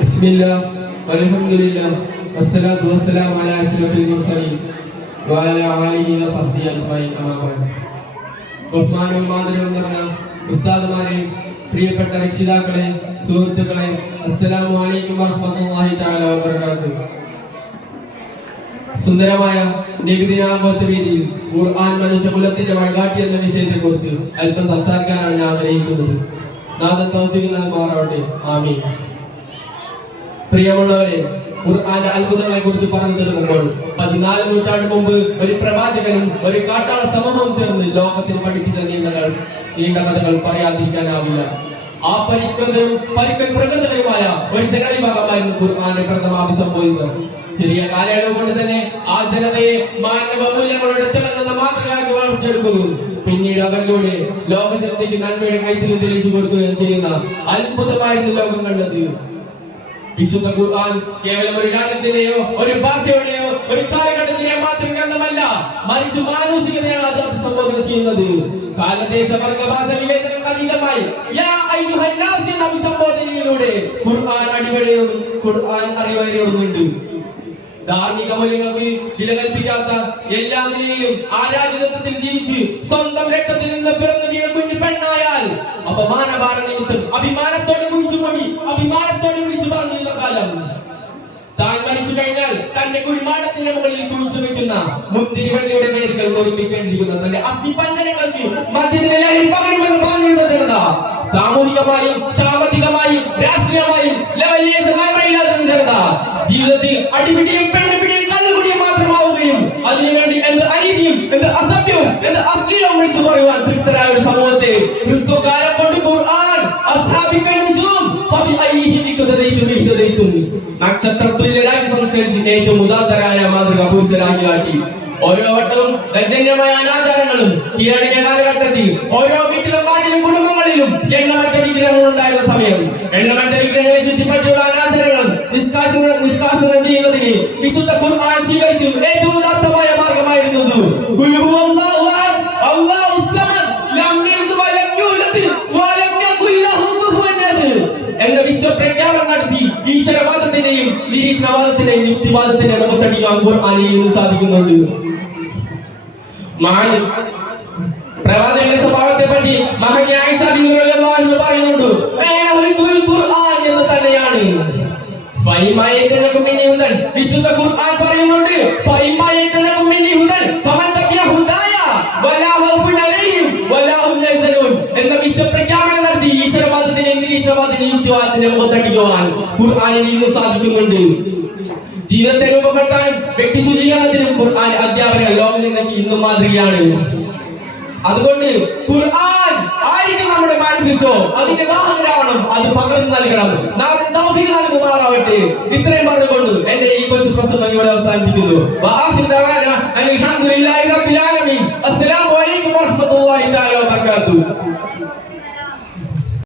ബിസ്മില്ലാ വൽഹംദുലില്ലാ വസ്സലാത്തു വസ്സലാമു അലാ അഷ്റഫിൽ മുർസലീൻ വഅലാ ആലിഹി വസഹ്ബിഹി അജ്മഈൻ. അമ്മാ ബഅദ്. ബഹുമാനവും ആദരവും നിറഞ്ഞ ഉസ്താദുമാരെ, പ്രിയപ്പെട്ട രക്ഷിതാക്കളെ, സുഹൃത്തുക്കളെ, അസ്സലാമു അലൈക്കും വറഹ്മത്തുള്ളാഹി തആല വബറകാതുഹു. സുന്ദരമായ നബിദിനാഘോഷ വേദിയിൽ ഖുർആൻ മനുഷ്യകുലത്തിന്റെ വഴികാട്ടി എന്ന വിഷയത്തെക്കുറിച്ച് അല്പം സംസാരിക്കാനാണ് ഞാൻ ആഗ്രഹിക്കുന്നത്. നാഥൻ തൗഫീഖ് നൽകുമാറാവട്ടെ. ആമീൻ. പ്രിയമുള്ളവരെ, ഖുർആന്റെ അത്ഭുതങ്ങളെ കുറിച്ച് പറഞ്ഞു തുടങ്ങുമ്പോൾ 14 നൂറ്റാണ്ട് മുമ്പ് ഒരു പ്രവാചകനും ഒരു കാട്ടാള സമൂഹവും ചേർന്ന് ലോകത്തിന് പഠിപ്പിച്ച നീണ്ട കഥകൾ പറയാതിരിക്കാനാവില്ല. ആ പരിഷ്കൃതരും പരിക്കൻ പ്രകൃതകരമായ ഒരു ജനവിഭാഗമായിരുന്നു ഖുർആന്റെ പ്രഥമ അഭിസംബോധിതം. ചെറിയ കാലയളവ് കൊണ്ട് തന്നെ ആ ജനതയെ മാനവ മൂല്യങ്ങളോട് തിളങ്ങുന്ന മാതൃകയാക്കി വളർത്തിയെടുക്കുകയും പിന്നീട് അവരിലൂടെ ലോക ജനതയ്ക്ക് നന്മയുടെ കൈത്തിൽ തെളിയിച്ചു കൊടുക്കുകയും ചെയ്യുന്ന അത്ഭുതമായിരുന്നു ലോകം കണ്ടത്. വിശുദ്ധ ഖുർആൻ കേവലം ഒരു രാജ്യത്തിന്റെയോ ഒരു ഭാഷയുടെയോ ഒരു കാലഘട്ടത്തിന്റെയോ മാത്രം ഗ്രന്ഥമല്ല, മറിച്ച് മാനുഷികതയാണ് അത് അഭിസംബോധന ചെയ്യുന്നത്. കാലദേശ വർഗ ഭാഷ വിവേചനം അതീതമായി യാ അയ്യുഹൻ നാസ് എന്ന അഭിസംബോധനയിലൂടെ ഖുർആൻ അറിവറിയോടുന്നുണ്ട്. ധാർമ്മിക മൂല്യങ്ങൾക്ക് വില കൽപ്പിക്കാത്ത എല്ലാ നിലയിലും ആരാജിതത്വത്തിൽ ജീവിച്ച് സ്വന്തം രക്തത്തിൽ നിന്ന് പിറന്നു വീണ കുഞ്ഞു പെണ്ണായാൽ അപമാനഭാര നിമിത്തം അഭിമാനത്തോടെ വിളിച്ചു പറഞ്ഞിരുന്ന കാലം. താൻ മരിച്ചു കഴിഞ്ഞാൽ തന്റെ കുഴിമാടത്തിന്റെ മുകളിൽ കുഴിച്ചു വെക്കുന്ന മുന്തിരിവള്ളിയുടെ വേരുകൾ നിർമ്മിക്കേണ്ടിയിരിക്കുന്ന തന്റെ അസ്ഥിപഞ്ജനങ്ങൾക്ക് മദ്യത്തിന് ലഹരി പകരുമെന്ന് പറഞ്ഞിരുന്ന ജനത സാമൂഹികമായും സാമ്പത്തികമായും രാഷ്ട്രീയമായും നന്മയില്ലാതെ ജനത ജീവിതത്തിൽ അടിപിടിയും പെണ്ണുപിടിയും കല്ലുകുടിയും മാത്രമാവുകയും അതിനുവേണ്ടി എന്ത് അനീതിയും എന്ത് അസഭ്യവും എന്ത് അശ്ലീലവും വിളിച്ചു പറയുവാൻ തൃപ്തരായ ഒരു സമൂഹത്തെ ക്രിസ്തുകാലം കൊണ്ട് ഖുർആൻ നക്ഷത്രം തുല്യരാക്കി സംസ്കരിച്ച് ഏറ്റവും ഉദാത്തരായ മാതൃക പുരുഷരാക്കി കാട്ടി. ഓരോ വട്ടവും ദൈന്യമായ അനാചാരങ്ങളും കീഴടങ്ങിയ കാലഘട്ടത്തിൽ ഓരോ വീട്ടിലും നാട്ടിലും കുടുംബങ്ങളിലും എണ്ണമറ്റ വിഗ്രഹങ്ങൾ ഉണ്ടായിരുന്ന സമയം എണ്ണമറ്റ വിഗ്രഹങ്ങളെ ചുറ്റിപ്പറ്റിയുള്ള അനാചാരങ്ങൾ നിഷ്കാസനം ചെയ്യുന്നതിന് വിശുദ്ധ ഖുർആൻ സ്വീകരിച്ചു ഏറ്റവും ഉദാത്തമായ മാർഗമായിരുന്നത് എന്ന വിശ്വപ്രഖ്യാപനം നടത്തി ഈശ്വരവാദത്തിന്റെയും നിരീശ്വരവാദത്തിന്റെയും യുക്തിവാദത്തിന്റെയും മുഖത്തടിക്കാൻ ഖുർആനിൽ നിന്ന് സാധിക്കുന്നുണ്ട്. പ്രവാചകന്റെ സ്വഭാവത്തെ പറ്റി മഹദി ആയിഷ ബിബി റളിയല്ലാഹു അൻഹ പറയുന്നുണ്ട്, ഖുർആൻ എന്ന് തന്നെയാണ്. വിശുദ്ധ ഖുർആൻ പറയുന്നുണ്ട്, എന്ന വിശ്വപ്രഖ്യാപനം നടത്തി ഈശ്വരവാദത്തിന്റെയും നിരീശ്വരവാദത്തിന്റെയും യുക്തിവാദത്തിന്റെയും മുഖത്തടിക്കുവാൻ ഖുർആനിൽ നിന്ന് സാധിക്കുന്നുണ്ട്. ജീവിതത്തെ രൂപപ്പെടുത്താനും വ്യക്തി ശുചീകരണത്തിനും ഖുർആൻ അധ്യാപകർ ലോകജനതയ്ക്ക് ഇന്നും മാതൃകയാണ്. അതുകൊണ്ട് ഖുർആൻ ആയിരിക്കും നമ്മുടെ മാനിഫെസ്റ്റോ, അതിന്റെ വാഹകരാവണം, അത് പകർന്നു നൽകണം. നാഥൻ തൗഫീഖ് നൽകുമാറാവട്ടെ. ഇത്രയും പറഞ്ഞുകൊണ്ട് എന്റെ ഈ കൊച്ചു പ്രസംഗം ഇവിടെ അവസാനിപ്പിക്കുന്നു. അൽഹംദുലില്ലാഹി റബ്ബിൽ ആലമീൻ. അസ്സലാമു അലൈക്കും വറഹ്മത്തുള്ളാഹി തആല വബറകാതുഹു.